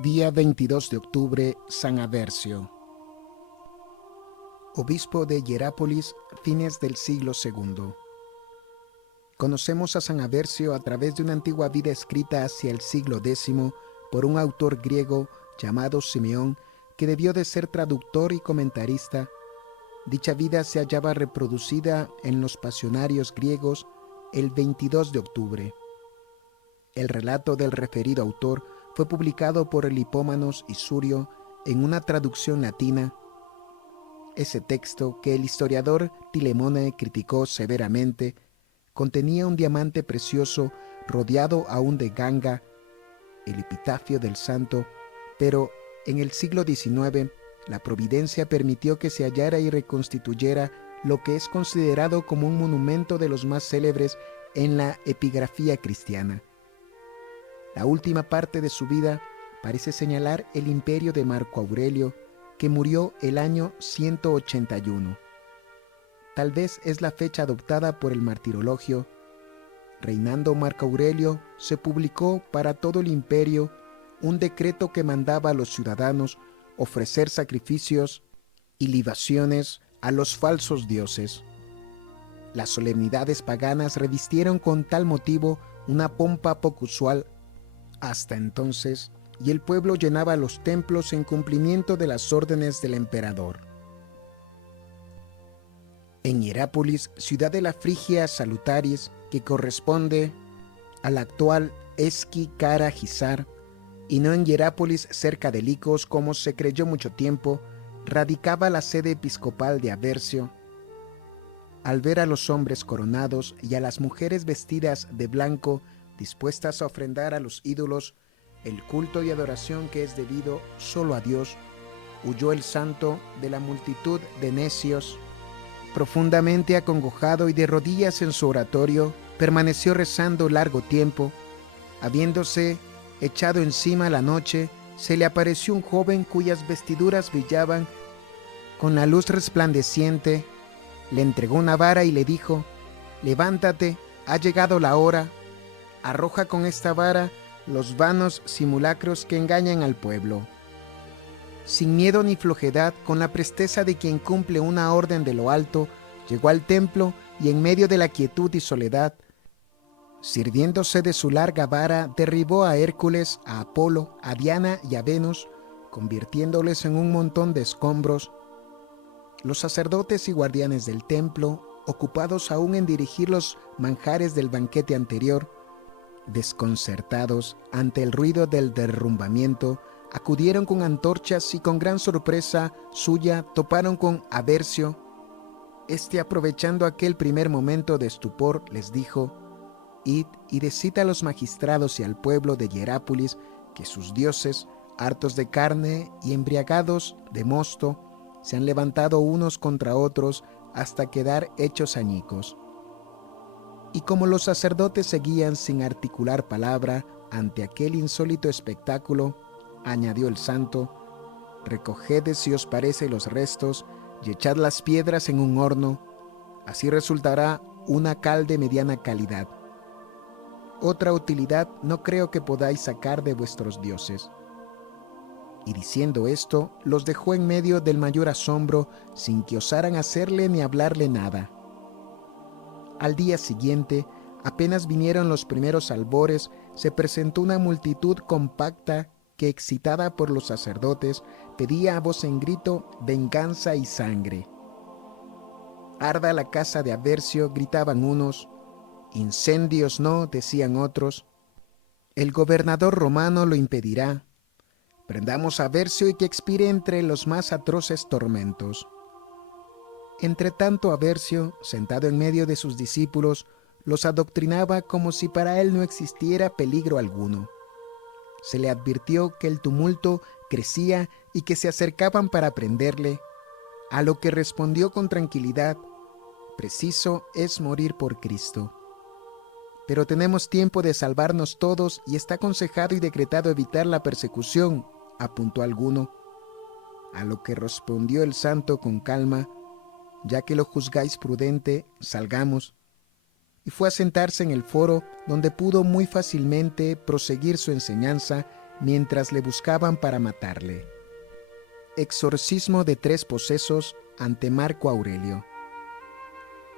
Día 22 de octubre, San Aversio. Obispo de Hierápolis, fines del siglo II. Conocemos a San Aversio a través de una antigua vida escrita hacia el siglo X por un autor griego llamado Simeón, que debió de ser traductor y comentarista. Dicha vida se hallaba reproducida en los pasionarios griegos el 22 de octubre. El relato del referido autor fue publicado por el Hipómanos y Surio en una traducción latina. Ese texto, que el historiador Tilemone criticó severamente, contenía un diamante precioso rodeado aún de ganga, el epitafio del santo, pero en el siglo XIX la providencia permitió que se hallara y reconstituyera lo que es considerado como un monumento de los más célebres en la epigrafía cristiana. La última parte de su vida parece señalar el imperio de Marco Aurelio, que murió el año 181. Tal vez es la fecha adoptada por el martirologio. Reinando Marco Aurelio, se publicó para todo el imperio un decreto que mandaba a los ciudadanos ofrecer sacrificios y libaciones a los falsos dioses. Las solemnidades paganas revistieron con tal motivo una pompa poco usual hasta entonces, y el pueblo llenaba los templos en cumplimiento de las órdenes del emperador. En Hierápolis, ciudad de la Frigia Salutaris, que corresponde a la actual Esqui-Cara Gisar, y no en Hierápolis cerca de Licos, como se creyó mucho tiempo, radicaba la sede episcopal de Aversio. Al ver a los hombres coronados y a las mujeres vestidas de blanco, dispuestas a ofrendar a los ídolos el culto y adoración que es debido solo a Dios, huyó el santo de la multitud de necios. Profundamente acongojado y de rodillas en su oratorio, permaneció rezando largo tiempo. Habiéndose echado encima la noche, se le apareció un joven cuyas vestiduras brillaban con la luz resplandeciente. Le entregó una vara y le dijo: «Levántate, ha llegado la hora. Arroja con esta vara los vanos simulacros que engañan al pueblo». Sin miedo ni flojedad, con la presteza de quien cumple una orden de lo alto, llegó al templo y en medio de la quietud y soledad, sirviéndose de su larga vara, derribó a Hércules, a Apolo, a Diana y a Venus, convirtiéndoles en un montón de escombros. Los sacerdotes y guardianes del templo, ocupados aún en dirigir los manjares del banquete anterior, desconcertados ante el ruido del derrumbamiento, acudieron con antorchas y con gran sorpresa suya toparon con Aversio. Este, aprovechando aquel primer momento de estupor, les dijo: «Id y decid a los magistrados y al pueblo de Hierápolis que sus dioses, hartos de carne y embriagados de mosto, se han levantado unos contra otros hasta quedar hechos añicos». Y como los sacerdotes seguían sin articular palabra ante aquel insólito espectáculo, añadió el santo: «Recoged, si os parece, los restos y echad las piedras en un horno, así resultará una cal de mediana calidad. Otra utilidad no creo que podáis sacar de vuestros dioses». Y diciendo esto, los dejó en medio del mayor asombro, sin que osaran hacerle ni hablarle nada. Al día siguiente, apenas vinieron los primeros albores, se presentó una multitud compacta que, excitada por los sacerdotes, pedía a voz en grito venganza y sangre. «Arda la casa de Aversio», gritaban unos. «Incendios no», decían otros. «El gobernador romano lo impedirá. Prendamos a Aversio y que expire entre los más atroces tormentos». Entretanto, Aversio, sentado en medio de sus discípulos, los adoctrinaba como si para él no existiera peligro alguno. Se le advirtió que el tumulto crecía y que se acercaban para prenderle, a lo que respondió con tranquilidad: «Preciso es morir por Cristo. Pero tenemos tiempo de salvarnos todos y está aconsejado y decretado evitar la persecución», apuntó alguno. A lo que respondió el santo con calma: «Ya que lo juzgáis prudente, salgamos». Y fue a sentarse en el foro, donde pudo muy fácilmente proseguir su enseñanza mientras le buscaban para matarle. Exorcismo de 3 posesos ante Marco Aurelio.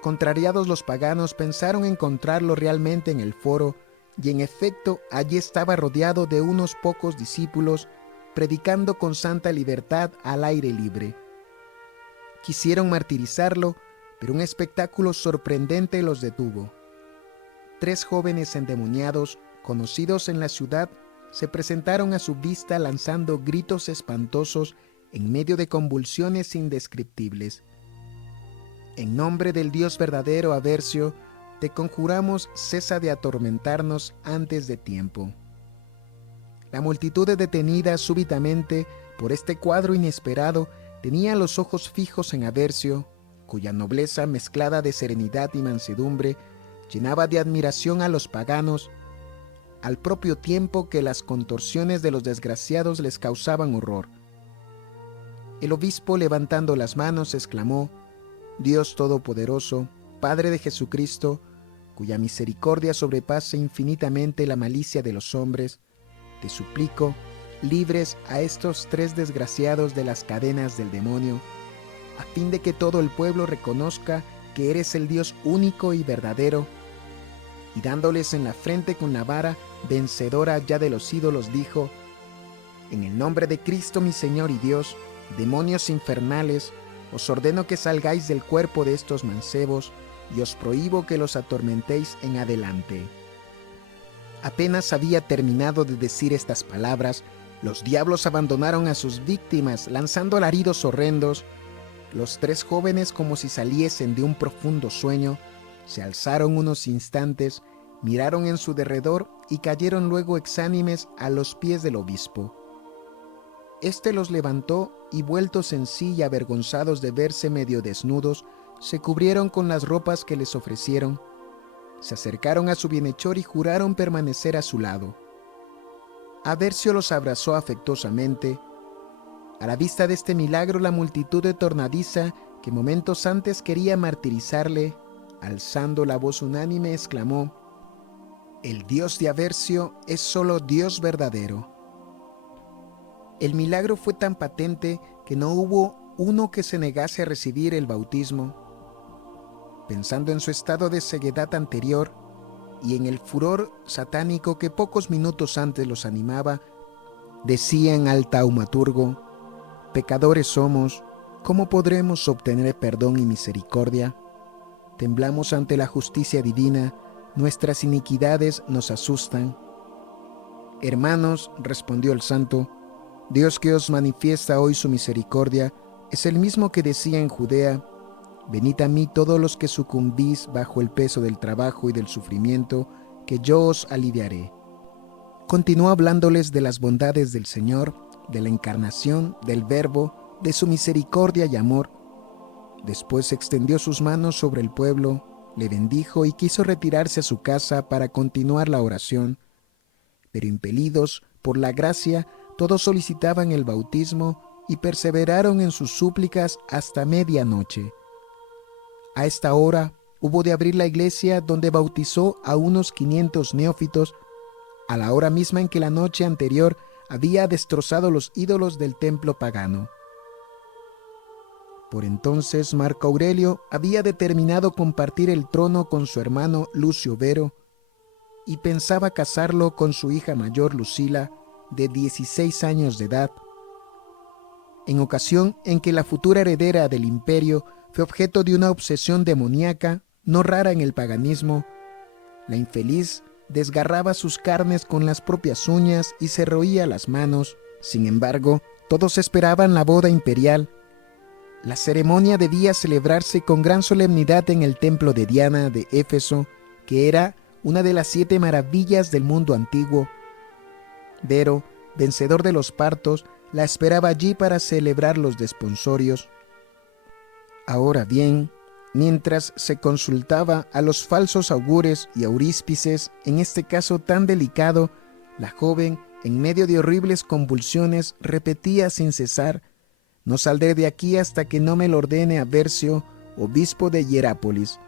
Contrariados, los paganos pensaron encontrarlo realmente en el foro, y en efecto allí estaba rodeado de unos pocos discípulos, predicando con santa libertad al aire libre. Quisieron martirizarlo, pero un espectáculo sorprendente los detuvo. 3 jóvenes endemoniados, conocidos en la ciudad, se presentaron a su vista lanzando gritos espantosos en medio de convulsiones indescriptibles. En nombre del Dios verdadero, Aversio, te conjuramos, cesa de atormentarnos antes de tiempo. La multitud, detenida súbitamente por este cuadro inesperado, tenía los ojos fijos en Aversio, cuya nobleza mezclada de serenidad y mansedumbre llenaba de admiración a los paganos, al propio tiempo que las contorsiones de los desgraciados les causaban horror. El obispo, levantando las manos, exclamó: Dios Todopoderoso, Padre de Jesucristo, cuya misericordia sobrepasa infinitamente la malicia de los hombres, te suplico, libres a estos 3 desgraciados de las cadenas del demonio, a fin de que todo el pueblo reconozca que eres el Dios único y verdadero. Y dándoles en la frente con la vara, vencedora ya de los ídolos, dijo: En el nombre de Cristo mi Señor y Dios, demonios infernales, os ordeno que salgáis del cuerpo de estos mancebos, y os prohíbo que los atormentéis en adelante. Apenas había terminado de decir estas palabras, los diablos abandonaron a sus víctimas, lanzando alaridos horrendos. Los 3 jóvenes, como si saliesen de un profundo sueño, se alzaron unos instantes, miraron en su derredor y cayeron luego exánimes a los pies del obispo. Este los levantó y, vueltos en sí y avergonzados de verse medio desnudos, se cubrieron con las ropas que les ofrecieron, se acercaron a su bienhechor y juraron permanecer a su lado. Aversio los abrazó afectuosamente. A la vista de este milagro, la multitud de tornadiza, que momentos antes quería martirizarle, alzando la voz unánime, exclamó: El Dios de Aversio es solo Dios verdadero. El milagro fue tan patente que no hubo uno que se negase a recibir el bautismo. Pensando en su estado de ceguedad anterior y en el furor satánico que pocos minutos antes los animaba, decían al taumaturgo: Pecadores somos, ¿cómo podremos obtener perdón y misericordia? Temblamos ante la justicia divina, nuestras iniquidades nos asustan. Hermanos, respondió el santo, Dios que os manifiesta hoy su misericordia es el mismo que decía en Judea: Venid a mí todos los que sucumbís bajo el peso del trabajo y del sufrimiento, que yo os aliviaré. Continuó hablándoles de las bondades del Señor, de la encarnación, del Verbo, de su misericordia y amor. Después extendió sus manos sobre el pueblo, le bendijo y quiso retirarse a su casa para continuar la oración. Pero impelidos por la gracia, todos solicitaban el bautismo y perseveraron en sus súplicas hasta medianoche. A esta hora hubo de abrir la iglesia, donde bautizó a unos 500 neófitos, a la hora misma en que la noche anterior había destrozado los ídolos del templo pagano. Por entonces Marco Aurelio había determinado compartir el trono con su hermano Lucio Vero y pensaba casarlo con su hija mayor Lucila, de 16 años de edad. En ocasión en que la futura heredera del imperio fue objeto de una obsesión demoníaca no rara en el paganismo, la infeliz desgarraba sus carnes con las propias uñas y se roía las manos. Sin embargo, todos esperaban la boda imperial. La ceremonia debía celebrarse con gran solemnidad en el templo de Diana de Éfeso, que era una de las 7 maravillas del mundo antiguo. Vero, vencedor de los partos, la esperaba allí para celebrar los desponsorios. Ahora bien, mientras se consultaba a los falsos augures y auríspices en este caso tan delicado, la joven, en medio de horribles convulsiones, repetía sin cesar: No saldré de aquí hasta que no me lo ordene Aversio, obispo de Hierápolis.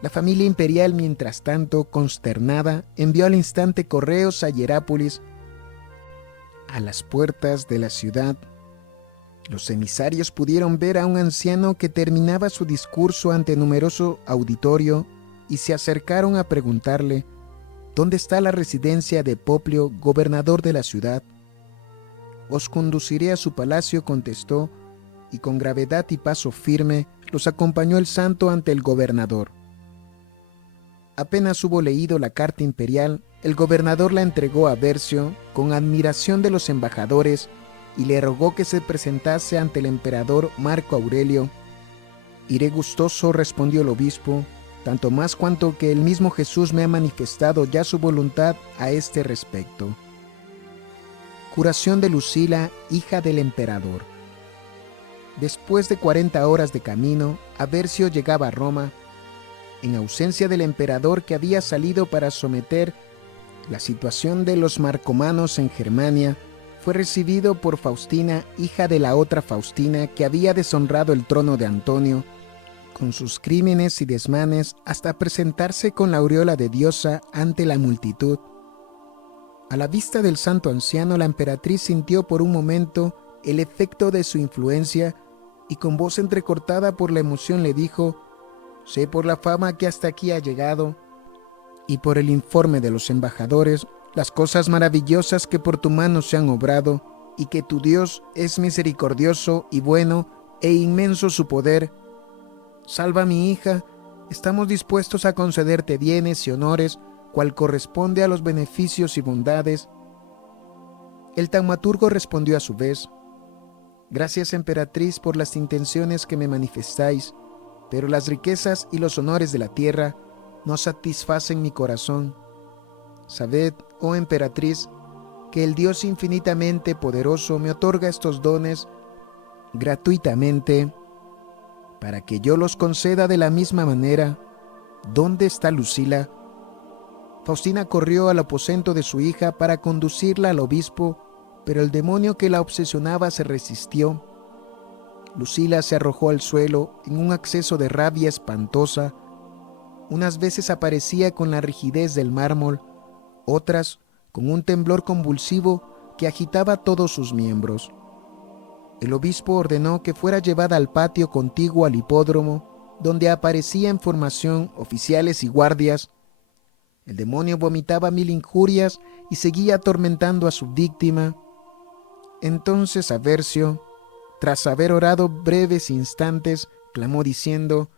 La familia imperial, mientras tanto, consternada, envió al instante correos a Hierápolis, A las puertas de la ciudad, los emisarios pudieron ver a un anciano que terminaba su discurso ante numeroso auditorio y se acercaron a preguntarle: ¿dónde está la residencia de Poplio, gobernador de la ciudad? Os conduciré a su palacio, contestó, y con gravedad y paso firme los acompañó el santo ante el gobernador. Apenas hubo leído la carta imperial, el gobernador la entregó a Bercio con admiración de los embajadores y le rogó que se presentase ante el emperador Marco Aurelio. Iré gustoso, respondió el obispo, tanto más cuanto que el mismo Jesús me ha manifestado ya su voluntad a este respecto. Curación de Lucila, hija del emperador. Después de 40 horas de camino, Aversio llegaba a Roma, en ausencia del emperador que había salido para someter la situación de los marcomanos en Germania. Fue recibido por Faustina, hija de la otra Faustina, que había deshonrado el trono de Antonio, con sus crímenes y desmanes, hasta presentarse con la aureola de diosa ante la multitud. A la vista del santo anciano, la emperatriz sintió por un momento el efecto de su influencia y con voz entrecortada por la emoción le dijo: «Sé por la fama que hasta aquí ha llegado y por el informe de los embajadores las cosas maravillosas que por tu mano se han obrado, y que tu Dios es misericordioso y bueno e inmenso su poder. Salva a mi hija, estamos dispuestos a concederte bienes y honores, cual corresponde a los beneficios y bondades». El taumaturgo respondió a su vez: «Gracias, emperatriz, por las intenciones que me manifestáis, pero las riquezas y los honores de la tierra no satisfacen mi corazón. Sabed, oh emperatriz, que el Dios infinitamente poderoso me otorga estos dones gratuitamente, para que yo los conceda de la misma manera. ¿Dónde está Lucila?». Faustina corrió al aposento de su hija para conducirla al obispo, pero el demonio que la obsesionaba se resistió. Lucila se arrojó al suelo en un acceso de rabia espantosa. Unas veces aparecía con la rigidez del mármol, otras con un temblor convulsivo que agitaba todos sus miembros. El obispo ordenó que fuera llevada al patio contiguo al hipódromo, donde aparecía en formación oficiales y guardias. El demonio vomitaba 1000 injurias y seguía atormentando a su víctima. Entonces Aversio, tras haber orado breves instantes, clamó diciendo: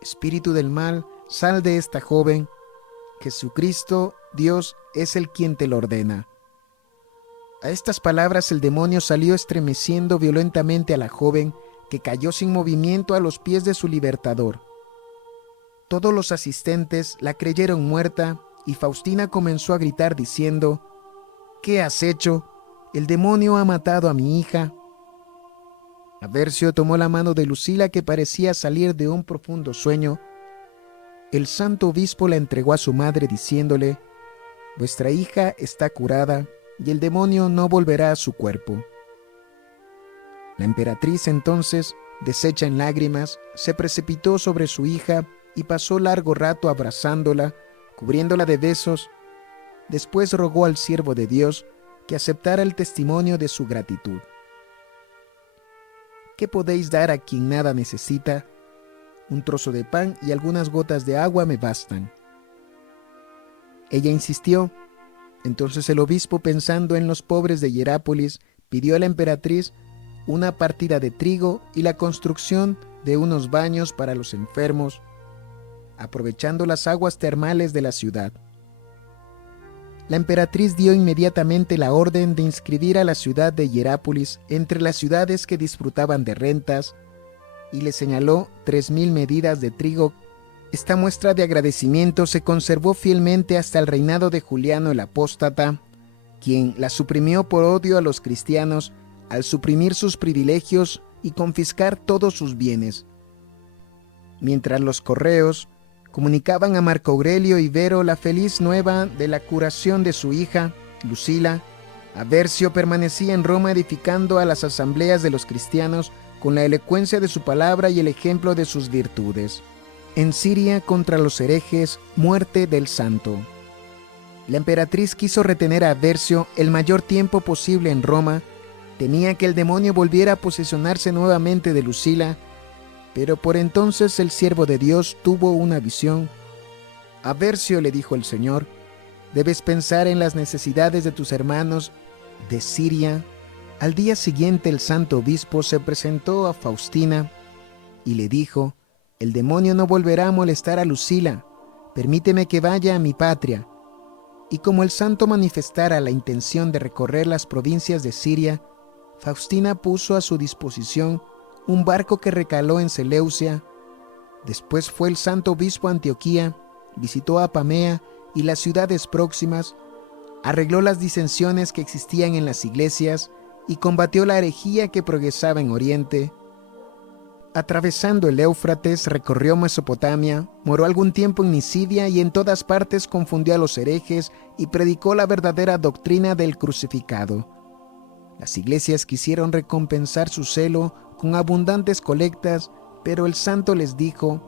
«Espíritu del mal, sal de esta joven. Jesucristo, Dios, es el quien te lo ordena». A estas palabras el demonio salió estremeciendo violentamente a la joven, que cayó sin movimiento a los pies de su libertador. Todos los asistentes la creyeron muerta y Faustina comenzó a gritar diciendo: «¿Qué has hecho? El demonio ha matado a mi hija». Aversio tomó la mano de Lucila, que parecía salir de un profundo sueño. El santo obispo la entregó a su madre diciéndole: «Vuestra hija está curada y el demonio no volverá a su cuerpo». La emperatriz entonces, deshecha en lágrimas, se precipitó sobre su hija y pasó largo rato abrazándola, cubriéndola de besos. Después rogó al siervo de Dios que aceptara el testimonio de su gratitud. «¿Qué podéis dar a quien nada necesita? Un trozo de pan y algunas gotas de agua me bastan». Ella insistió. Entonces el obispo, pensando en los pobres de Hierápolis, pidió a la emperatriz una partida de trigo y la construcción de unos baños para los enfermos, aprovechando las aguas termales de la ciudad. La emperatriz dio inmediatamente la orden de inscribir a la ciudad de Hierápolis entre las ciudades que disfrutaban de rentas y le señaló 3000 medidas de trigo. Esta muestra de agradecimiento se conservó fielmente hasta el reinado de Juliano el Apóstata, quien la suprimió por odio a los cristianos al suprimir sus privilegios y confiscar todos sus bienes. Mientras los correos comunicaban a Marco Aurelio y Vero la feliz nueva de la curación de su hija, Lucila, Aversio permanecía en Roma edificando a las asambleas de los cristianos con la elocuencia de su palabra y el ejemplo de sus virtudes. En Siria, contra los herejes, muerte del santo. La emperatriz quiso retener a Aversio el mayor tiempo posible en Roma. Temía que el demonio volviera a posesionarse nuevamente de Lucila, pero por entonces el siervo de Dios tuvo una visión. Aversio, le dijo el Señor, debes pensar en las necesidades de tus hermanos de Siria. Al día siguiente el santo obispo se presentó a Faustina y le dijo: el demonio no volverá a molestar a Lucila, permíteme que vaya a mi patria. Y como el santo manifestara la intención de recorrer las provincias de Siria, Faustina puso a su disposición un barco que recaló en Seleucia. Después fue el santo obispo a Antioquía, visitó a Apamea y las ciudades próximas, arregló las disensiones que existían en las iglesias y combatió la herejía que progresaba en Oriente. Atravesando el Éufrates, recorrió Mesopotamia, moró algún tiempo en Nisidia y en todas partes confundió a los herejes y predicó la verdadera doctrina del crucificado. Las iglesias quisieron recompensar su celo con abundantes colectas, pero el santo les dijo: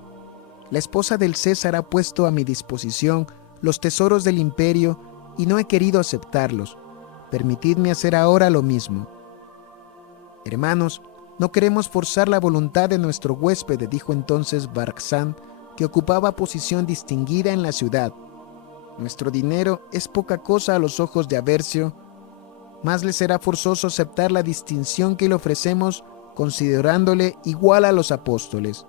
la esposa del César ha puesto a mi disposición los tesoros del imperio y no he querido aceptarlos. Permitidme hacer ahora lo mismo. Hermanos, no queremos forzar la voluntad de nuestro huésped, dijo entonces Barxán, que ocupaba posición distinguida en la ciudad. Nuestro dinero es poca cosa a los ojos de Aversio, más le será forzoso aceptar la distinción que le ofrecemos, considerándole igual a los apóstoles.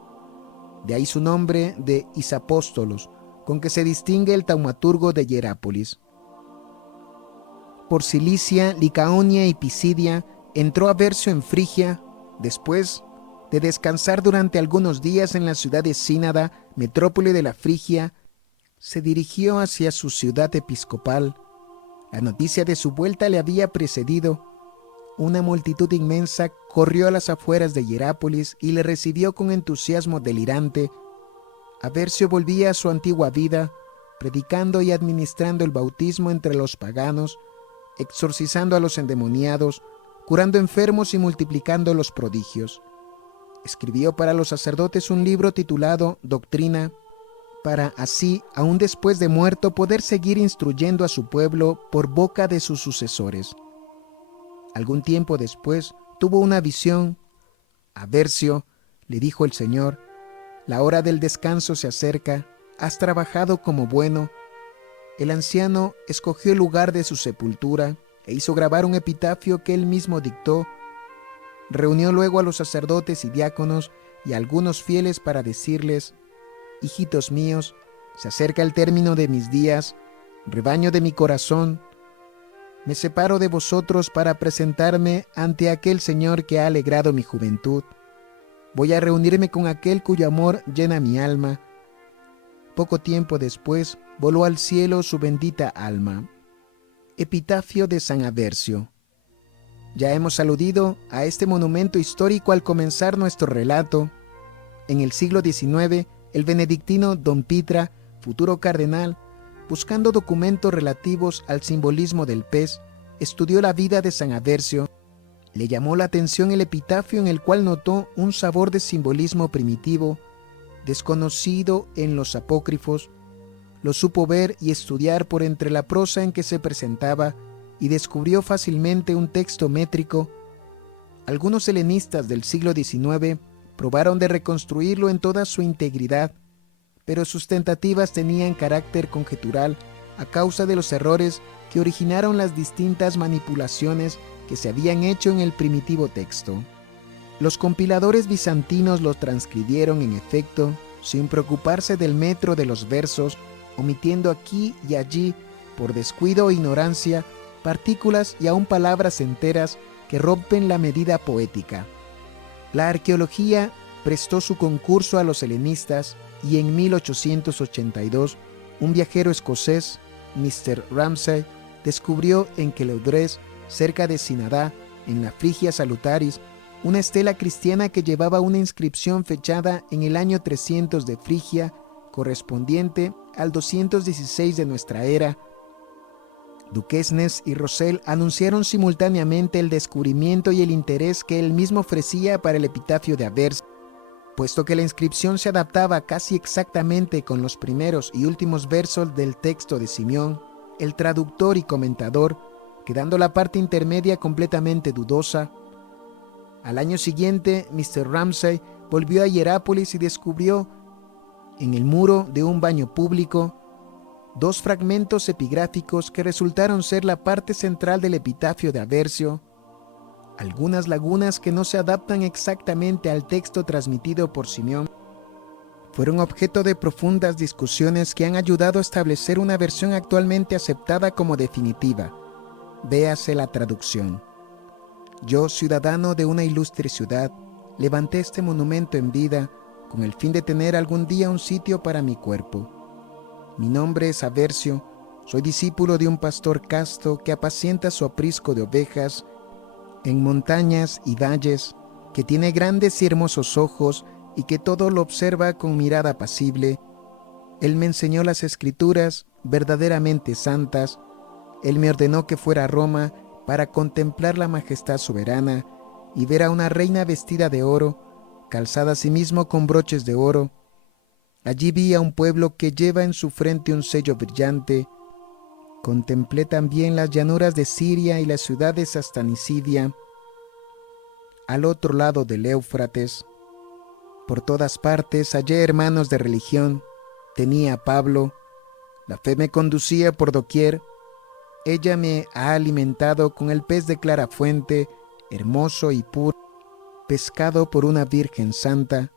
De ahí su nombre de Isapóstolos, con que se distingue el taumaturgo de Hierápolis. Por Cilicia, Licaonia y Pisidia entró Aversio en Frigia. Después de descansar durante algunos días en la ciudad de Sínada, metrópoli de la Frigia, se dirigió hacia su ciudad episcopal. La noticia de su vuelta le había precedido. Una multitud inmensa corrió a las afueras de Hierápolis y le recibió con entusiasmo delirante. Aversio volvía a su antigua vida, predicando y administrando el bautismo entre los paganos, exorcizando a los endemoniados, curando enfermos y multiplicando los prodigios. Escribió para los sacerdotes un libro titulado Doctrina, para así, aún después de muerto, poder seguir instruyendo a su pueblo por boca de sus sucesores. Algún tiempo después tuvo una visión. Aversio, le dijo el Señor, la hora del descanso se acerca, has trabajado como bueno. El anciano escogió el lugar de su sepultura e hizo grabar un epitafio que él mismo dictó. Reunió luego a los sacerdotes y diáconos y a algunos fieles para decirles: hijitos míos, se acerca el término de mis días, rebaño de mi corazón. Me separo de vosotros para presentarme ante aquel Señor que ha alegrado mi juventud. Voy a reunirme con aquel cuyo amor llena mi alma. Poco tiempo después voló al cielo su bendita alma. Epitafio de San Aversio. Ya hemos aludido a este monumento histórico al comenzar nuestro relato. En el siglo XIX, el benedictino Don Pitra, futuro cardenal, buscando documentos relativos al simbolismo del pez, estudió la vida de San Aversio. Le llamó la atención el epitafio en el cual notó un sabor de simbolismo primitivo, desconocido en los apócrifos. Lo supo ver y estudiar por entre la prosa en que se presentaba y descubrió fácilmente un texto métrico. Algunos helenistas del siglo XIX probaron de reconstruirlo en toda su integridad, pero sus tentativas tenían carácter conjetural a causa de los errores que originaron las distintas manipulaciones que se habían hecho en el primitivo texto. Los compiladores bizantinos lo transcribieron en efecto, sin preocuparse del metro de los versos, omitiendo aquí y allí, por descuido o ignorancia, partículas y aún palabras enteras que rompen la medida poética. La arqueología prestó su concurso a los helenistas y en 1882 un viajero escocés, Mr. Ramsay, descubrió en Keleudres, cerca de Sinadá, en la Frigia Salutaris, una estela cristiana que llevaba una inscripción fechada en el año 300 de Frigia, correspondiente al 216 de nuestra era. Duquesnes y Rosell anunciaron simultáneamente el descubrimiento y el interés que él mismo ofrecía para el epitafio de Aversio. Puesto que la inscripción se adaptaba casi exactamente con los primeros y últimos versos del texto de Simeón, el traductor y comentador, quedando la parte intermedia completamente dudosa. Al año siguiente, Mr. Ramsay volvió a Hierápolis y descubrió en el muro de un baño público 2 fragmentos epigráficos que resultaron ser la parte central del epitafio de Aversio, algunas lagunas que no se adaptan exactamente al texto transmitido por Simeón. Fueron objeto de profundas discusiones que han ayudado a establecer una versión actualmente aceptada como definitiva. Véase la traducción. Yo, ciudadano de una ilustre ciudad, levanté este monumento en vida con el fin de tener algún día un sitio para mi cuerpo. Mi nombre es Aversio, soy discípulo de un pastor casto que apacienta su aprisco de ovejas en montañas y valles, que tiene grandes y hermosos ojos y que todo lo observa con mirada apacible. Él me enseñó las escrituras verdaderamente santas. Él me ordenó que fuera a Roma para contemplar la majestad soberana y ver a una reina vestida de oro, calzada asimismo con broches de oro. Allí vi a un pueblo que lleva en su frente un sello brillante. Contemplé también las llanuras de Siria y las ciudades hasta Nisidia, al otro lado del Éufrates. Por todas partes hallé hermanos de religión. Tenía a Pablo. La fe me conducía por doquier. Ella me ha alimentado con el pez de clara fuente, hermoso y puro, pescado por una virgen santa.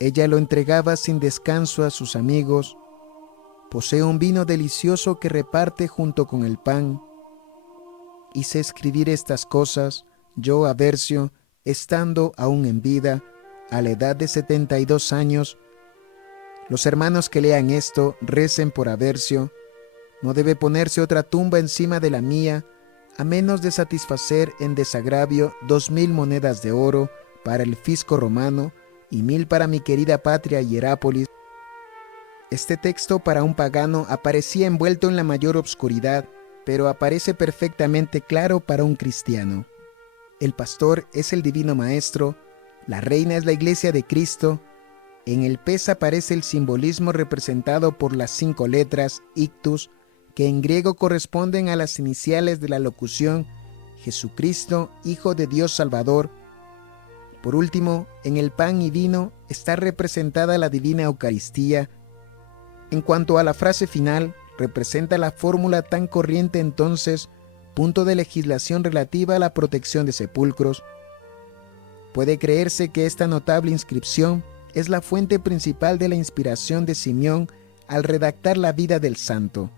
Ella lo entregaba sin descanso a sus amigos. Posee un vino delicioso que reparte junto con el pan. Hice escribir estas cosas, yo, Aversio, estando aún en vida, a la edad de 72 años. Los hermanos que lean esto, recen por Aversio. No debe ponerse otra tumba encima de la mía, a menos de satisfacer en desagravio 2000 monedas de oro para el fisco romano y 1000 para mi querida patria Hierápolis. Este texto para un pagano aparecía envuelto en la mayor obscuridad, pero aparece perfectamente claro para un cristiano. El pastor es el divino maestro, la reina es la iglesia de Cristo. En el pez aparece el simbolismo representado por las 5 letras ictus, que en griego corresponden a las iniciales de la locución Jesucristo, Hijo de Dios Salvador. Por último, en el pan y vino está representada la divina Eucaristía. En cuanto a la frase final, representa la fórmula tan corriente entonces, punto de legislación relativa a la protección de sepulcros. Puede creerse que esta notable inscripción es la fuente principal de la inspiración de Simeón al redactar la vida del santo.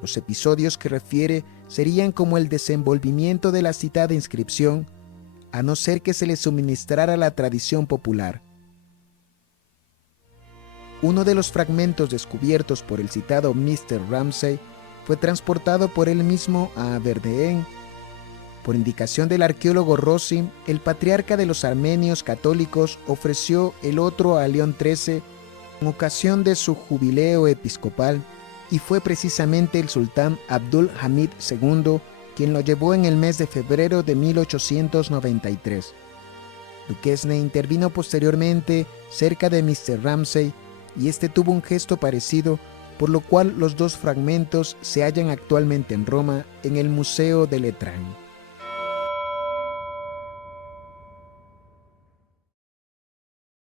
Los episodios que refiere serían como el desenvolvimiento de la citada inscripción, a no ser que se le suministrara la tradición popular. Uno de los fragmentos descubiertos por el citado Mr. Ramsay fue transportado por él mismo a Aberdeen. Por indicación del arqueólogo Rossi, el patriarca de los armenios católicos ofreció el otro a León XIII en ocasión de su jubileo episcopal, y fue precisamente el sultán Abdul Hamid II quien lo llevó en el mes de febrero de 1893. Duquesne intervino posteriormente cerca de Mr. Ramsay y este tuvo un gesto parecido, por lo cual los 2 fragmentos se hallan actualmente en Roma en el Museo de Letrán.